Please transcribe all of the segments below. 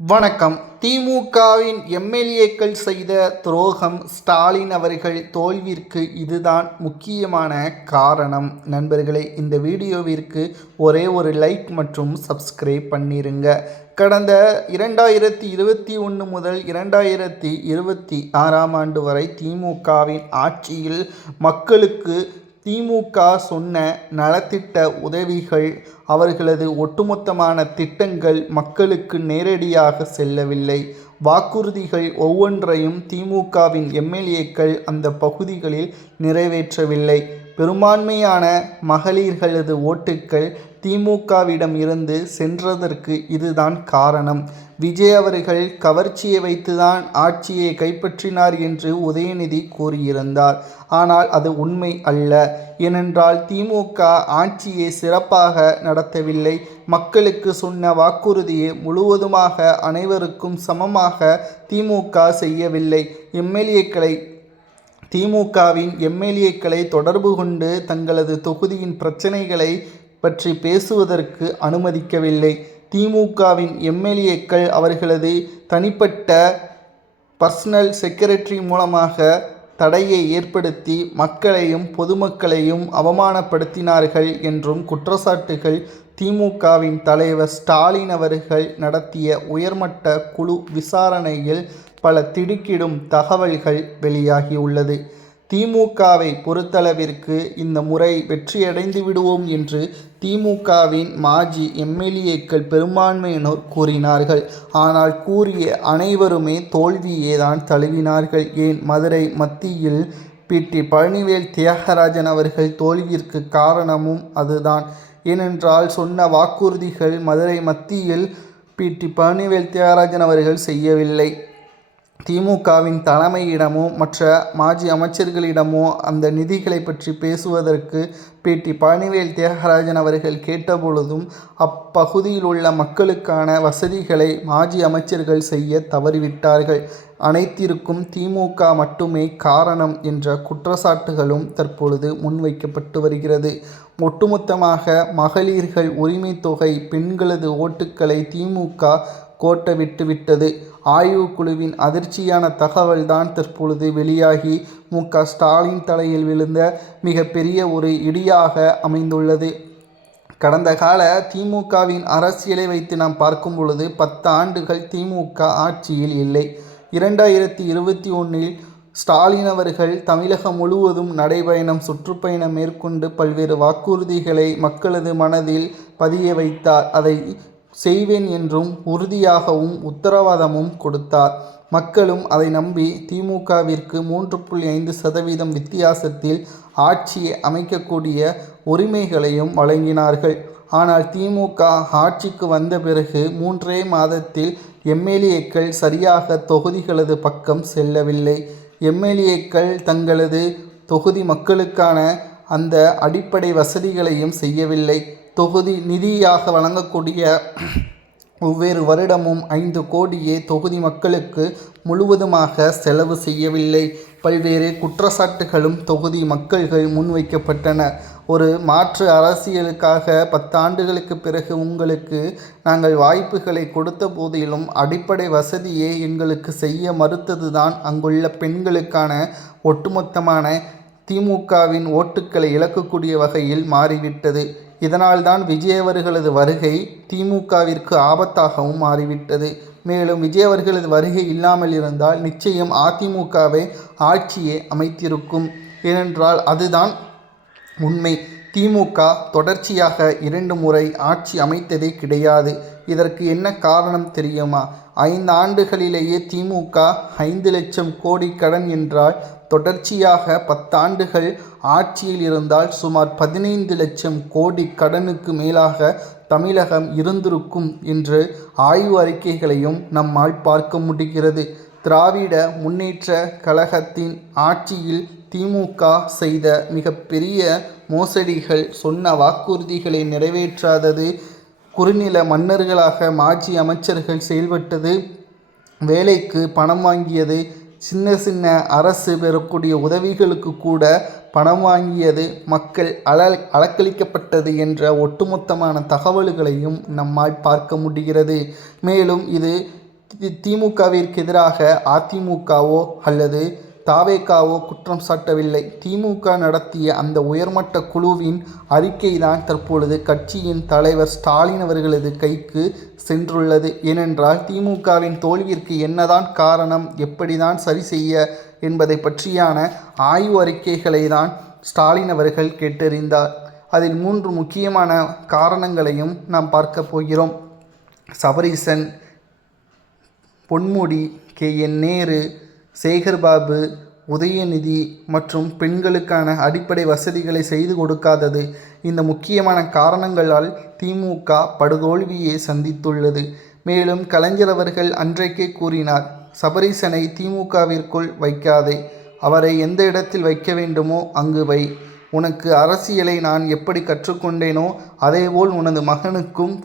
வணக்கம். திமுகவின் எம்எல்ஏக்கள் செய்த துரோகம், ஸ்டாலின் அவர்கள் தோல்விற்கு இதுதான் முக்கியமான காரணம். நண்பர்களே, இந்த வீடியோவிற்கு ஒரே ஒரு லைக் மற்றும் சப்ஸ்கிரைப் பண்ணிருங்க. கடந்த 2021 முதல் 2026 ஆண்டு வரை திமுகவின் ஆட்சியில் மக்களுக்கு திமுக சொன்ன நலத்திட்ட உதவிகள், அவர்களது ஒட்டுமொத்தமான திட்டங்கள் மக்களுக்கு நேரடியாக செல்லவில்லை. வாக்குறுதிகள் ஒவ்வொன்றையும் திமுகவின் எம்எல்ஏக்கள் அந்த பகுதிகளில் நிறைவேற்றவில்லை. பெரும்பான்மையான மகளிர்களது ஓட்டுக்கள் திமுகவிடம் இருந்து சென்றதற்கு இதுதான் காரணம். விஜய் அவர்கள் கவர்ச்சியை வைத்துதான் ஆட்சியை கைப்பற்றினார் என்று உதயநிதி கூறியிருந்தார். ஆனால் அது உண்மை அல்ல. ஏனென்றால் திமுக ஆட்சியை சிறப்பாக நடத்தவில்லை. மக்களுக்கு சொன்ன வாக்குறுதியை முழுவதுமாக அனைவருக்கும் சமமாக திமுக செய்யவில்லை. திமுகவின் எம்எல்ஏக்களை தொடர்பு கொண்டு தங்களது தொகுதியின் பிரச்சனைகளை பற்றி பேசுவதற்கு அனுமதிக்கவில்லை. திமுகவின் எம்எல்ஏக்கள் அவர்களது தனிப்பட்ட பர்சனல் செக்ரட்டரி மூலமாக தடையை ஏற்படுத்தி மக்களையும் பொதுமக்களையும் அவமானப்படுத்தினார்கள் என்றும் குற்றச்சாட்டுகள் திமுகவின் தலைவர் ஸ்டாலின் அவர்கள் நடத்திய உயர்மட்ட குழு விசாரணையில் பல திடுக்கிடும் தகவல்கள் வெளியாகியுள்ளது. திமுகவை பொறுத்தளவிற்கு இந்த முறை வெற்றியடைந்து விடுவோம் என்று திமுகவின் மாஜி எம்எல்ஏக்கள் பெரும்பான்மையினர் கூறினார்கள். ஆனால் கூறிய அனைவருமே தோல்வியே தான் தழுவினார்கள். ஏன், மதுரை மத்தியில் பிடி பழனிவேல் தியாகராஜன் அவர்கள் தோல்விற்கு காரணமும் அதுதான். ஏனென்றால் சொன்ன வாக்குறுதிகள் மதுரை மத்தியில் பிடி பழனிவேல் தியாகராஜன் அவர்கள் செய்யவில்லை. திமுகவின் தலைமையிடமோ மற்ற மாஜி அமைச்சர்களிடமோ அந்த நிதிகளை பற்றி பேசுவதற்கு பிடி பழனிவேல் தியாகராஜன் அவர்கள் கேட்டபொழுதும் அப்பகுதியில் உள்ள மக்களுக்கான வசதிகளை மாஜி அமைச்சர்கள் செய்ய தவறிவிட்டார்கள். அனைத்திற்கும் திமுக மட்டுமே காரணம் என்ற குற்றச்சாட்டுகளும் தற்பொழுது முன்வைக்கப்பட்டு வருகிறது. ஒட்டுமொத்தமாக மகளிர்கள் உரிமை தொகை, பெண்களது ஓட்டுக்களை திமுக கோட்டை விட்டுவிட்டது. ஆய்வுக்குழுவின் அதிர்ச்சியான தகவல்தான் தற்பொழுது வெளியாகி மு.க.ஸ்டாலின் தலையில் விழுந்த மிகப்பெரிய ஒரு இடியாக அமைந்துள்ளது. கடந்த கால திமுகவின் அரசியலை வைத்து நாம் பார்க்கும் பொழுது 10 ஆண்டுகள் திமுக ஆட்சியில் இல்லை. 2021 ஸ்டாலின் அவர்கள் தமிழகம் முழுவதும் நடைபயணம், சுற்றுப்பயணம் மேற்கொண்டு பல்வேறு வாக்குறுதிகளை மக்களது மனதில் பதிய வைத்தார். அதை செய்வேன் என்றும் உறுதியாகவும் உத்தரவாதமும் கொடுத்தார். மக்களும் அதை நம்பி திமுகவிற்கு 3.5% வித்தியாசத்தில் ஆட்சியை அமைக்கக்கூடிய உரிமைகளையும் வழங்கினார்கள். ஆனால் திமுக ஆட்சிக்கு வந்த பிறகு 3 மாதத்தில் எம்எல்ஏக்கள் சரியாக தொகுதிகளது பக்கம் செல்லவில்லை. எம்எல்ஏக்கள் தங்களது தொகுதி மக்களுக்கான அந்த அடிப்படை வசதிகளையும் செய்யவில்லை. தொகுதி நிதியாக வழங்கக்கூடிய ஒவ்வொரு வருடமும் 5 கோடியே தொகுதி மக்களுக்கு முழுவதுமாக செலவு செய்யவில்லை. பல்வேறு குற்றச்சாட்டுகளும் தொகுதி மக்கள்கள் முன்வைக்கப்பட்டன. ஒரு மாற்று அரசியலுக்காக 10 ஆண்டுகளுக்கு பிறகு உங்களுக்கு நாங்கள் வாய்ப்புகளை கொடுத்த போதிலும் அடிப்படை வசதியை எங்களுக்கு செய்ய மறுத்ததுதான் அங்குள்ள பெண்களுக்கான ஒட்டுமொத்தமான திமுகவின் ஓட்டுக்களை இழக்கக்கூடிய வகையில் மாறிவிட்டது. இதனால்தான் விஜய் அவர்களது வருகை திமுகவிற்கு ஆபத்தாகவும் மாறிவிட்டது. மேலும் விஜய் அவர்களது வருகை இல்லாமல் இருந்தால் நிச்சயம் அதிமுகவை ஆட்சியை அமைத்திருக்கும். ஏனென்றால் அதுதான் உண்மை. திமுக தொடர்ச்சியாக 2 முறை ஆட்சி அமைத்ததே கிடையாது. இதற்கு என்ன காரணம் தெரியுமா? 5 ஆண்டுகளிலேயே திமுக 5 லட்சம் கோடி கடன் என்றால், தொடர்ச்சியாக 10 ஆண்டுகள் ஆட்சியில் இருந்தால் சுமார் 15 லட்சம் கோடி கடனுக்கு மேலாக தமிழகம் இருந்திருக்கும் என்று ஆய்வு அறிக்கைகளையும் நம்மால் பார்க்க முடிகிறது. திராவிட முன்னேற்ற கழகத்தின் ஆட்சியில் திமுக செய்த மிகப்பெரிய மோசடிகள், சொன்ன வாக்குறுதிகளை நிறைவேற்றாதது, குறுநில மன்னர்களாக மாஜி அமைச்சர்கள் செயல்பட்டது, வேலைக்கு பணம் வாங்கியது, சின்ன அரசு பெறக்கூடிய உதவிகளுக்கு கூட பணம் வாங்கியது, மக்கள் அலக்களிக்கப்பட்டது என்ற ஒட்டுமொத்தமான தகவல்களையும் நம்மால் பார்க்க முடிகிறது. மேலும் இது திமுகவிற்கு எதிராக அதிமுகவோ அல்லது தாவேகாவோ குற்றம் சாட்டவில்லை. திமுக நடத்திய அந்த உயர்மட்ட குழுவின் அறிக்கைதான் தற்பொழுது கட்சியின் தலைவர் ஸ்டாலின் அவர்களது கைக்கு சென்றுள்ளது. ஏனென்றால் திமுகவின் தோல்விற்கு என்னதான் காரணம், எப்படிதான் சரி செய்ய என்பதை பற்றியான ஆய்வு அறிக்கைகளை தான் ஸ்டாலின் அவர்கள் கேட்டறிந்தார். அதில் 3 முக்கியமான காரணங்களையும் நாம் பார்க்க போகிறோம். சபரீசன், பொன்முடி, KN நேரு, சேகர்பாபு, உதயநிதி மற்றும் பெண்களுக்கான அடிப்படை வசதிகளை செய்து கொடுக்காதது இந்த முக்கியமான காரணங்களால் திமுக படுதோல்வியை சந்தித்துள்ளது. மேலும் கலைஞர் அவர்கள் அன்றைக்கே கூறினார், சபரீசனை திமுகவிற்குள் வைக்காதே, அவரை எந்த இடத்தில் வைக்க வேண்டுமோ அங்கு வை. உனக்கு அரசியலை நான் எப்படி கற்றுக்கொண்டேனோ அதேபோல் உனது மகனுக்கும்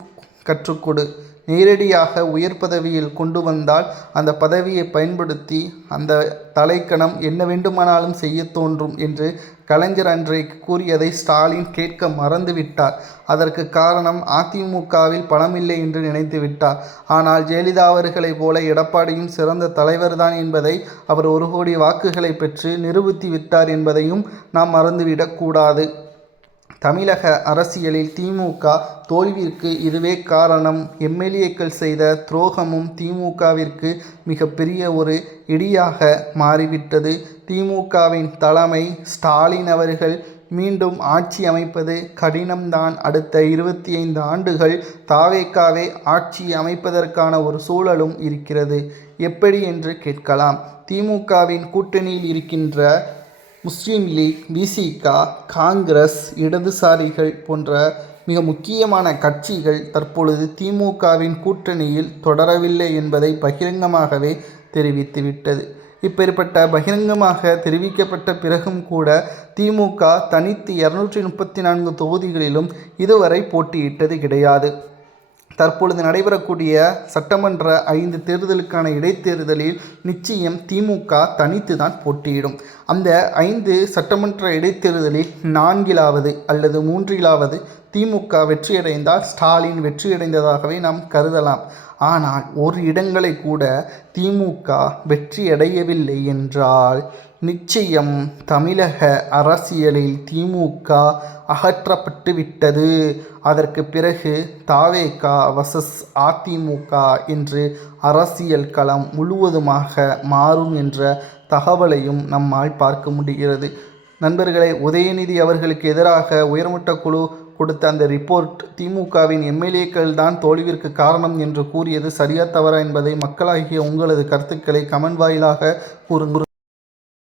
கற்றுக்கொடு. நேரடியாக உயர் பதவியில் கொண்டு வந்தால் அந்த பதவியை பயன்படுத்தி அந்த தலைக்கணம் என்ன வேண்டுமானாலும் செய்ய தோன்றும் என்று கலைஞர் அன்றைக்கு கூறியதை ஸ்டாலின் கேட்க மறந்துவிட்டார். அதற்கு காரணம் அதிமுகவில் பணமில்லை என்று நினைத்து விட்டார். ஆனால் ஜெயலலிதா அவர்களைப் போல எடப்பாடியும் சிறந்த தலைவர்தான் என்பதை அவர் 1 கோடி வாக்குகளை பெற்று நிரூபித்து விட்டார் என்பதையும் நாம் மறந்துவிடக்கூடாது. தமிழக அரசியலில் திமுக தோல்விற்கு இதுவே காரணம். MLAக்கள் செய்த துரோகமும் திமுகவிற்கு மிகப்பெரிய ஒரு இடியாக மாறிவிட்டது. திமுகவின் தலைமை ஸ்டாலின் அவர்கள் மீண்டும் ஆட்சி அமைப்பது கடினம்தான். அடுத்த 25 ஆண்டுகள் தாவேகாவே ஆட்சி அமைப்பதற்கான ஒரு சூழலும் இருக்கிறது. எப்படி என்று கேட்கலாம். திமுகவின் கூட்டணியில் இருக்கின்ற முஸ்லீம் லீக், VCK, காங்கிரஸ், இடதுசாரிகள் போன்ற மிக முக்கியமான கட்சிகள் தற்பொழுது திமுகவின் கூட்டணியில் தொடரவில்லை என்பதை பகிரங்கமாகவே தெரிவித்துவிட்டது. இப்பேற்பட்ட பகிரங்கமாக தெரிவிக்கப்பட்ட பிறகும் கூட திமுக தனித்து 234 தொகுதிகளிலும் இதுவரை போட்டியிட்டது கிடையாது. தற்பொழுது நடைபெறக்கூடிய சட்டமன்ற 5 தேர்தலுக்கான இடைத்தேர்தலில் நிச்சயம் திமுக தனித்து தான் போட்டியிடும். அந்த 5 சட்டமன்ற இடைத்தேர்தலில் 4லாவது அல்லது 3லாவது திமுக வெற்றியடைந்தால் ஸ்டாலின் வெற்றியடைந்ததாகவே நாம் கருதலாம். ஆனால் ஒரு இடங்களை கூட திமுக வெற்றியடையவில்லை என்றால் நிச்சயம் தமிழக அரசியலில் திமுக அகற்றப்பட்டு விட்டது. அதற்கு பிறகு தாவேகா வர்சஸ் அதிமுக என்று அரசியல் களம் முழுவதுமாக மாறும் என்ற தகவலையும் நம்மால் பார்க்க முடிகிறது. நண்பர்களே, உதயநிதி அவர்களுக்கு எதிராக உயர்மட்ட குழு கொடுத்த அந்த ரிப்போர்ட் திமுகவின் MLAக்கள் தான் தோல்விற்கு காரணம் என்று கூறியது சரியா தவறா என்பதை மக்களாகிய உங்களது கருத்துக்களை கமெண்ட் வாயிலாக கூறுங்கள்.